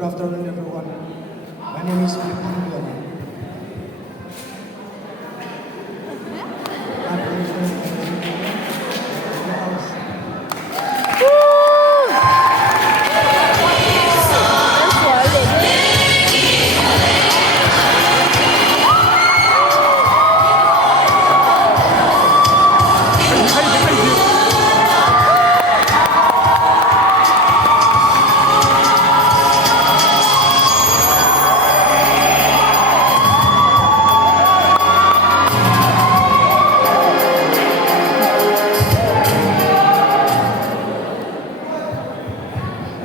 Good afternoon, everyone. My name is Philip Pangbian. I'm representing the house.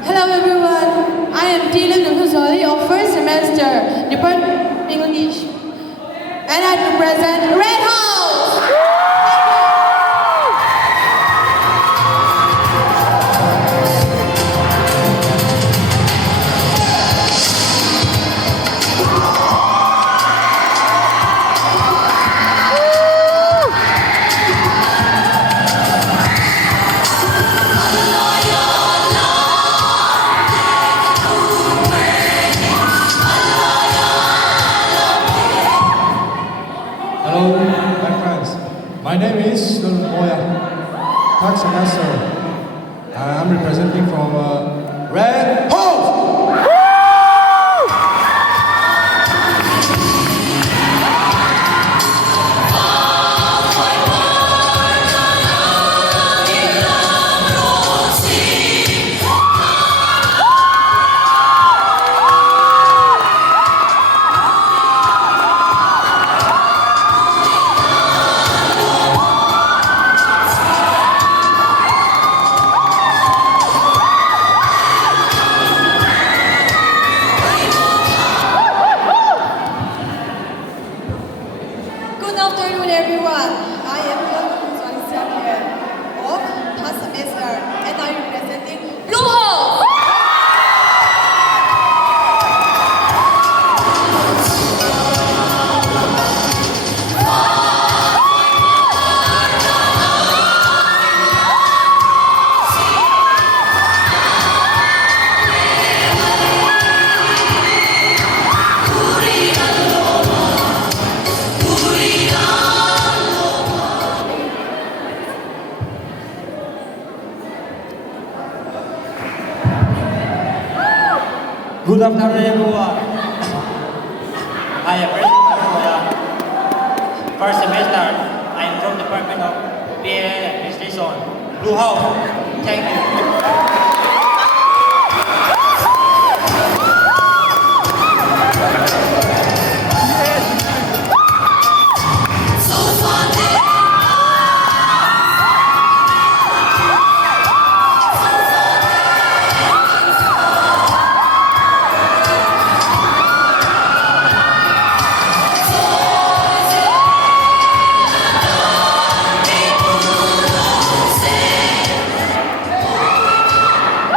Hello everyone, I am Dylan Nukuzoli of first semester, Department of English, and I represent Red House! Hello, my friends. My name is Sun Moya. Third semester. I'm representing from Red House. Good afternoon everyone, I am Dylan Nukuzoli of third semester, and I am representing Blue House! Good afternoon, everyone. I am President Moya. First semester, I am from Department of BA Administration, Blue House. Thank you.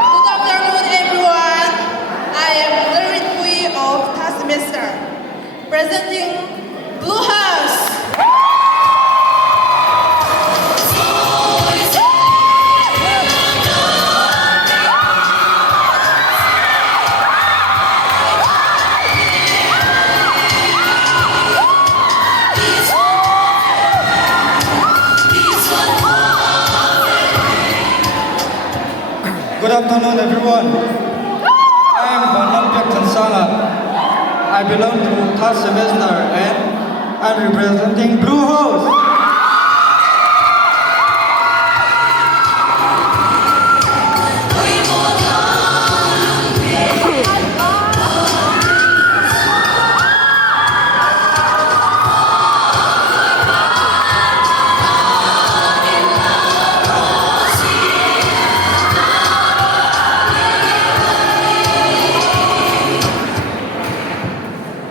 Good afternoon everyone, I am Lerwin Kui of third semester, presenting Blue House! Good afternoon, everyone. I am Banampiak Tansanga. I belong to third semester and I'm representing Blue House.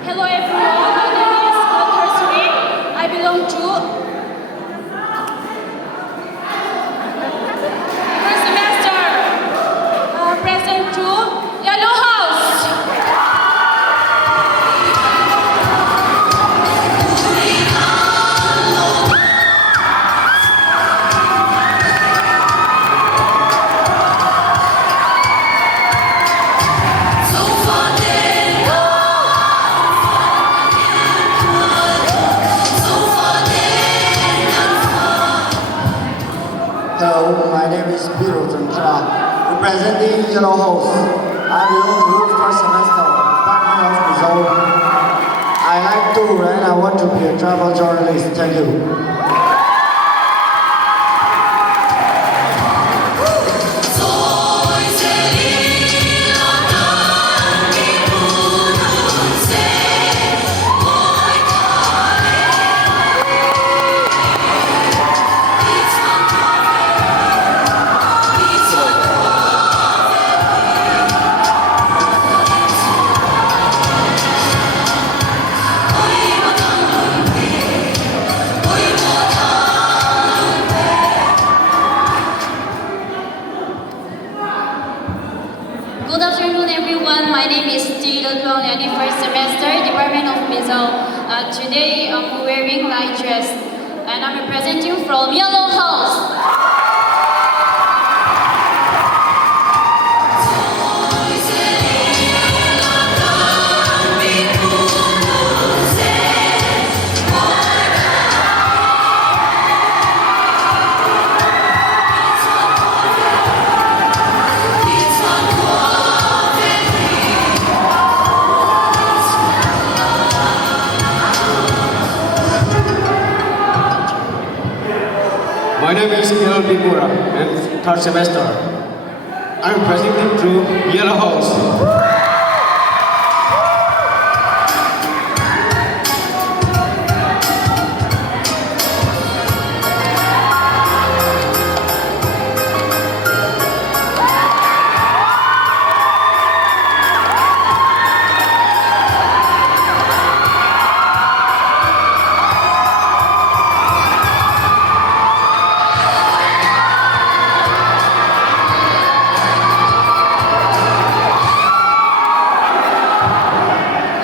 Hello everyone, my name is Kathar Sri. I belong to Peter Zhengzha, representing Yellow House. I belong to first semester, Department of Result. I like to and I want to be a travel journalist. Thank you. Good afternoon, everyone. My name is Ji Lung, and in first semester, Department of Visual. Today, I'm wearing light dress, and I'm representing from Yellow House. My name is Hilal Bimura, and third semester. I'm presenting to Yellow House.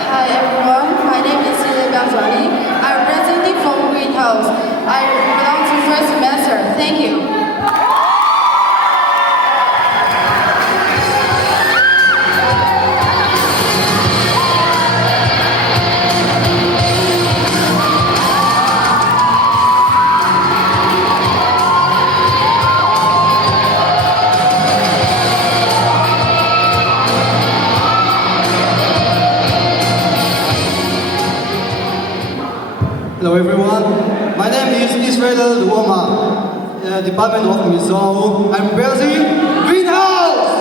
Hi everyone, my name is Sile Bazwani. I'm representing from Greenhouse. I belong to first semester. Thank you. Hello everyone, my name is Israel Luoma, Department of Mizzou. I'm representing Greenhouse!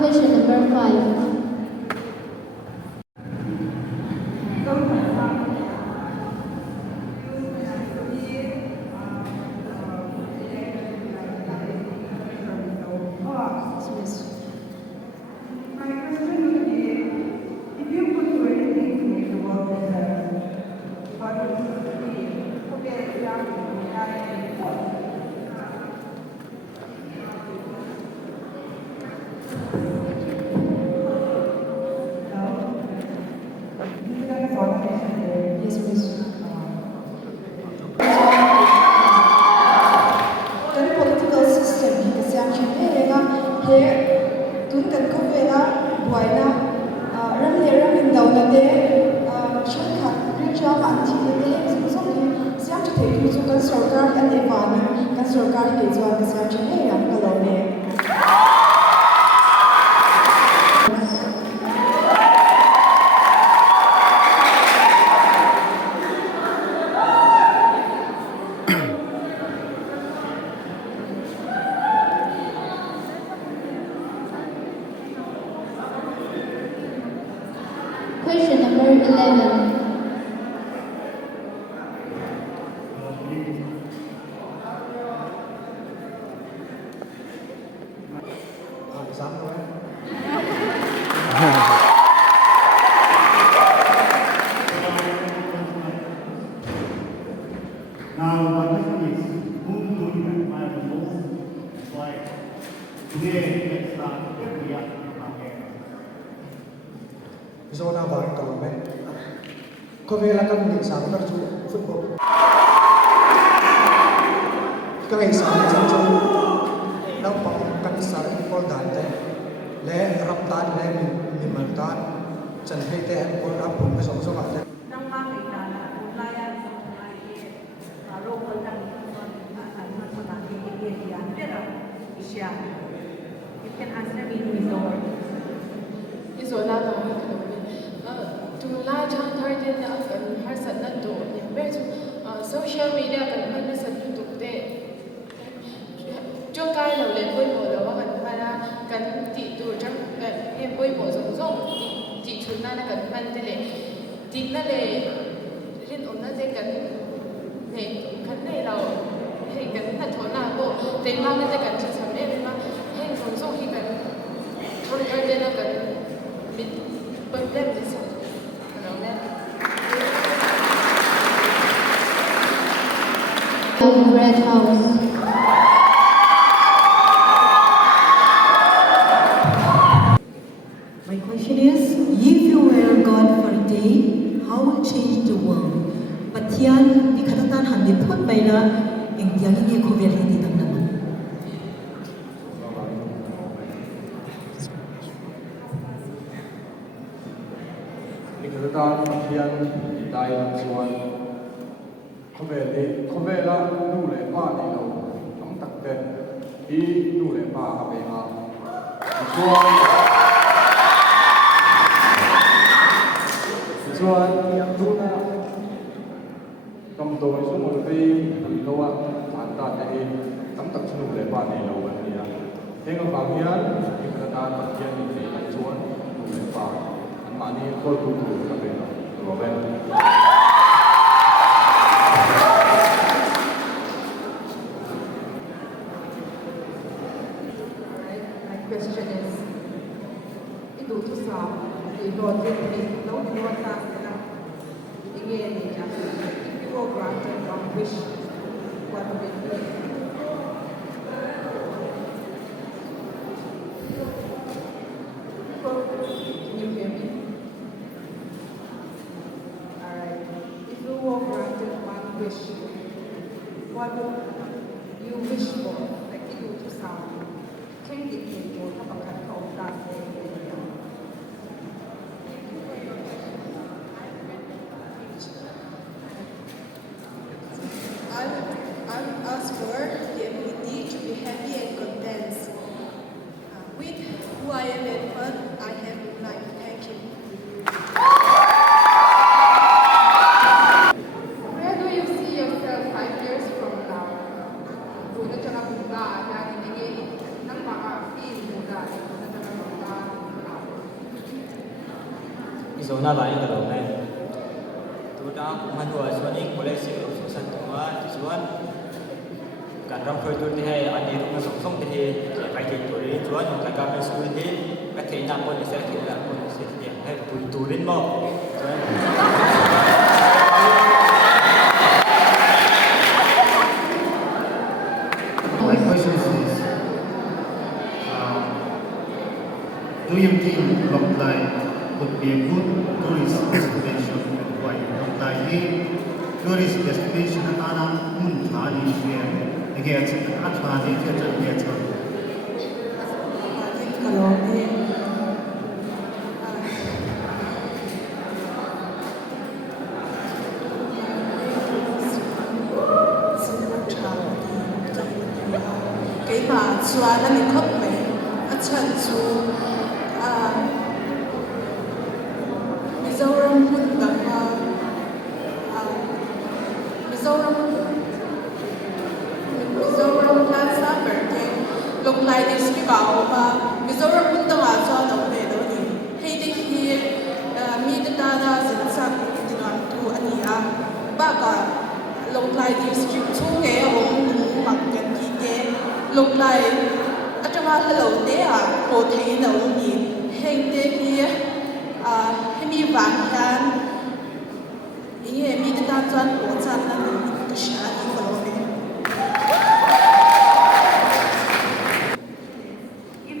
Question number 5. Yes, miss. Kan political system hi ka siam chin he na he tun kan ko vela buaina ram le ram in daw na te chon kha ri cha ma thi ne te so ni siam chu thei chu kan sarkar kan e pa ni kan sarkar ke chuan ka siam chin he ram ka lo ne Question number 11. Dám rồi. Now, my question is, whom do you admire the most? Why? Today, let's start with Priya Amen. Zona vàng cầu mẹ. Có vẻ là các người sáng các chú football. Các ngày sáng trong chú đâu bằng căn sáng ball đàn thế. Lẽ rập tan lẽ mình mặn tan. Chân hay thế ball up cùng cái sóng sóng thế. Nang makita na ulayan sa mga local lang sa mga area. Pero siya, you can answer me in resort. Izola na ho ka lo ne tu la chang thar den na kan har san na do ne be chu social media kan man na san tu te cho kai lo le poi mo lo kan para kan ti tu chang he poi mo song song ti chun na kan man te le ti na le rin om na te kan ne kan ne lo he kan na thon na ko te ma na te kan chi sam ne ma he song song hi kan thon thar den na kan mit poi le ni sa no ne Red House. My question is, if you were God for a day, how will change the world? Patian di katatan handi put baila yang tiang ini aku biar hindi tak nama. Nikatan Pathian Dayan Suan Kovela Nule Pa Nilo Ang Takte I Nule Pa Kabema Suan Yang Tuna Cầm đồi xuống một cái lâu á phản ta để tấm tập trung để bạn này lâu vậy nha thế còn bảo hiến thì người ta tập hiến thì tập xuống để vào mà đi tôi cũng thử các bên rồi bên My question is, itu tu sah, itu orang ni, lalu di luar tak ada. Ini ni jadi, if you were granted one wish, what would it be? Can you hear me? Alright. If you were granted one wish, what would you wish for? Like itu tu sah. แข่งติดเกมถ้าประกันเขาการเสียเดียว I'll ask for the ability to be happy and content with who I am and what I have in life. Thank you. Where do you see yourself 5 years from now? คุณจะรับรู้ว่าการนี้ Izona ba ni kalau men. Tu dah kuman dua suami koleksi susah tua tujuan. Kan ram khơi tu thế anh em cũng sống sống thế phải thì tuổi đến chúa nhưng các bạn school thế các thầy nam con sẽ thì là con sẽ điểm hay tuổi đến mò. My question is, do you think Long Lai would be a good tourist destination and why? Long Lai is tourist destination anak mun thani here. Again, athani future here. Kalau ni cái mà xóa là mình khóc về ở chân chú Mizoram hun đằng Mizoram Plaza Verde Long Lai District bảo mà Mizoram hun đằng xóa đâu về đâu đi hay đi khi mi đã đã sinh sản đi làm tu anh à ba cả Long Lai District chú nghe ông mặc cái gì Long Lai ở trong đó lâu thế à cô thấy đâu nhỉ hay thế kia hay mi vànghan ý nghĩa mi đã chọn của chọn là cái gì đi vào đó If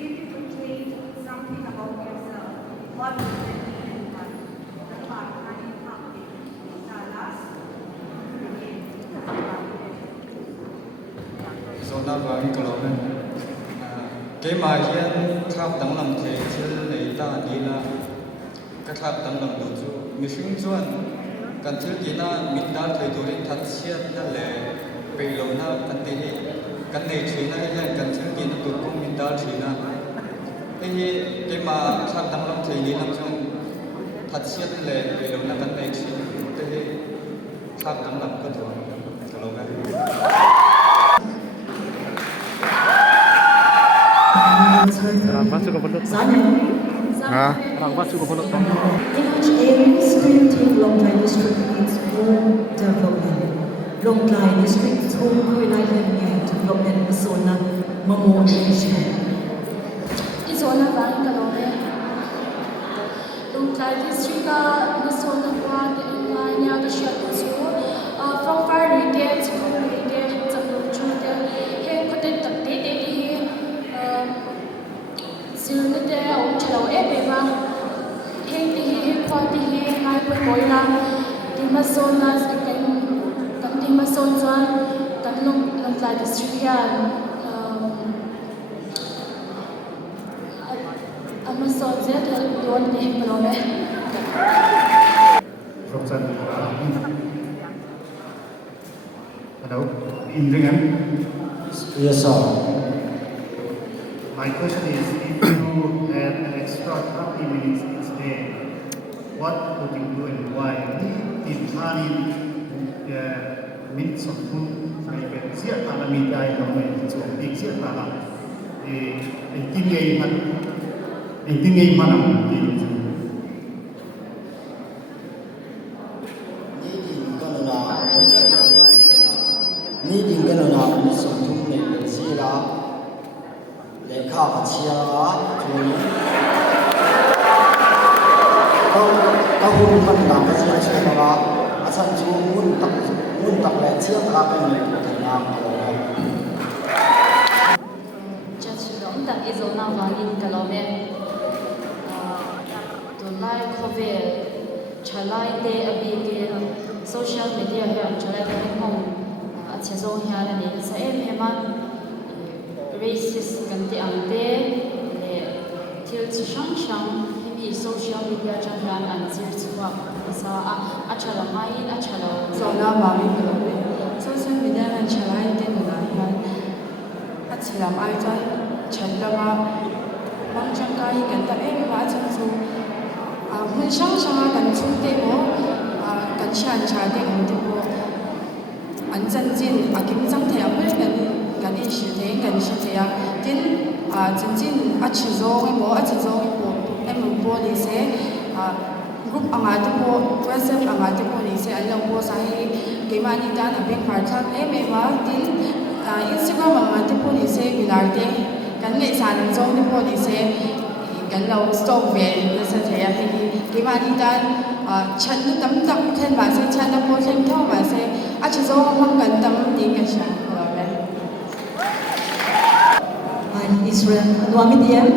you could change something about yourself, what would it be and why? The part I am happy. Last, Zona vàng cái lối cái mà hiện tháp tầng làm thế chứ lấy ta đi là các tháp tầng làm đồ chú mình sinh chuẩn cần thứ gì na mình đã thấy tôi đến thật xiếtนั่นแหละไปลงนะกันที่กันในชีนะให้กันthứ gì na tôi cũng mình đã chỉ na cái mà tháp tầng làm thếนี้làm chung thật xiếtนั่นแหละไปลงนะกันในชีcái tháp tầng làm cái đó cái lối này which areas do you think Long Lai District needs more development? Long Lai District home Khoi Lai Land development zona mamo nation. Izona vang kalome. Long Lai District ka zona kwa de nya ka shat chu. From far retail to retail chaklo chu de he khote tak te te hi zirna de au chalo e be ma he te hi kwa te hi hai ko koina ti ma zona kan ti ma zona kan Long Lai District ya Amazon Z doon ni kalome. From hello, Indrigan. Yes, sir. My question is, if you had an extra 30 minutes each day, what would you do and why? In Thani, minutes of food, maybe siap tak minta yang kami cuci, siap tak. Intinya mana? Ni din cái nào nào ni sống chung nàyเป็นgì đó lệ khảo và chia đó rồi có hôn phân làm cái gì chuyện đó à chân chú muốn tập lại chia ra cái này của thầy nam rồi Just long tak izona vangin kalome. To like cover chalai te abi ke social media he chalai te hong achezo hian ani sa em hema racist kan ti angte le thil chi shang hemi social media chan an zir chwa sa a chala mai a chala zona vangin kalome social media an chalai te na hian a chilam ai chan chandama mang chang kai kan ta em ma chan chu mun shang kan chu te mo kan shan cha te kan te mo an chân jin a kim chang the a hul kan i shi the kan shi the ya tin chân jin a chi zo mo a chi zo po em po ni se group anga te po WhatsApp anga te po ni se an lo po sa hi ke mani ta na bek par thak e ma tin Instagram anga te po ni se bilar te kan nei san zong te po ni se kan lo stock ve na sa the ya hi ke mani ta chat na tam tak then ma se chat na po them thau ma se a chi zo hang kan tam ni ka sha lo ve Israel Duamitian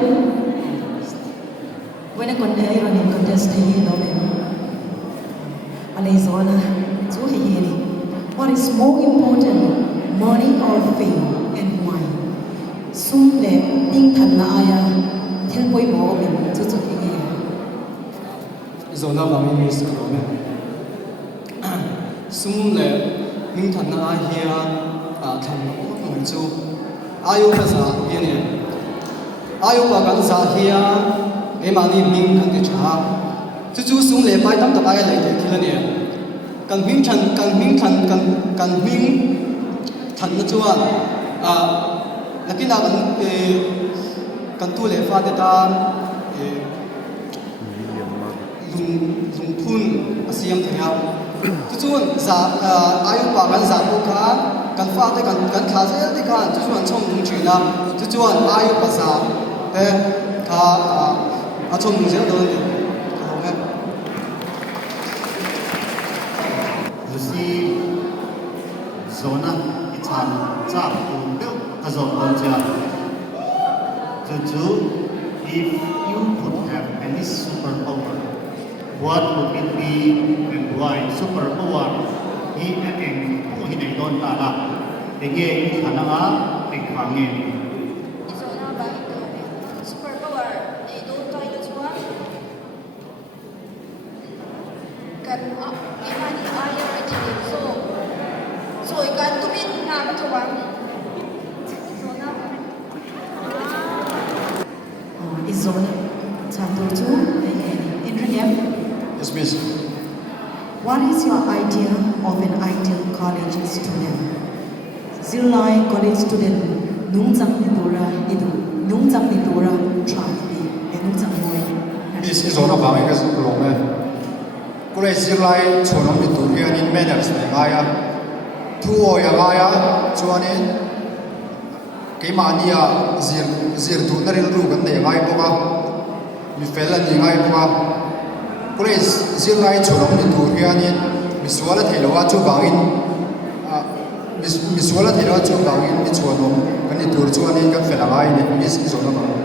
when I got there running contest here no man Arizona so here what is more important money or fame and why sum le ding than na aya thil poi mo men chu chu hi Zona mami mis krome sum le ming than na hia than no chu ayu ka sa ne ayu ba kan sa hia e ma ni ming kan ti cha chu sum le pai tam ta ai lai te thil ne kan ming than kan ming than na chuan lakina kan tu le fa te ta lung phun asiam thengau chuan za ayu pa kan za ko kha kan fa te kan kha se te khan chuan chom lung china chuan ayu pa za te kha a chom lung se do ni Lucy Zona Itan Zap Bill Kazon Bonja. Juju, if you could have any superpower, what would it be and why? Superpower he and who he don't tala. Again, Kananga, Ekangin. Zona ba ito superpower ay do tayo chuan kan imani ayo actually so ikan tumin na matuwang zona Izona Chanto chu Indriam Yes, miss. what is your idea of an ideal college student Zilai college student nungchang ni tura idu nungchang ni tura try ni nungchang moi This is one of our biggest problem. Kule silai chunom ni turian in manners na ngaya. Tuo ya ngaya chuanin keimania zir tu na rin ru kan de ngai boka. Mi fela ni ngai boka. Kule silai chunom ni turian in miswala thailawa chu bangin miswala thailawa chu bangin ni chuanom kan ni tur chuanin kan fela ngai ni mis is one of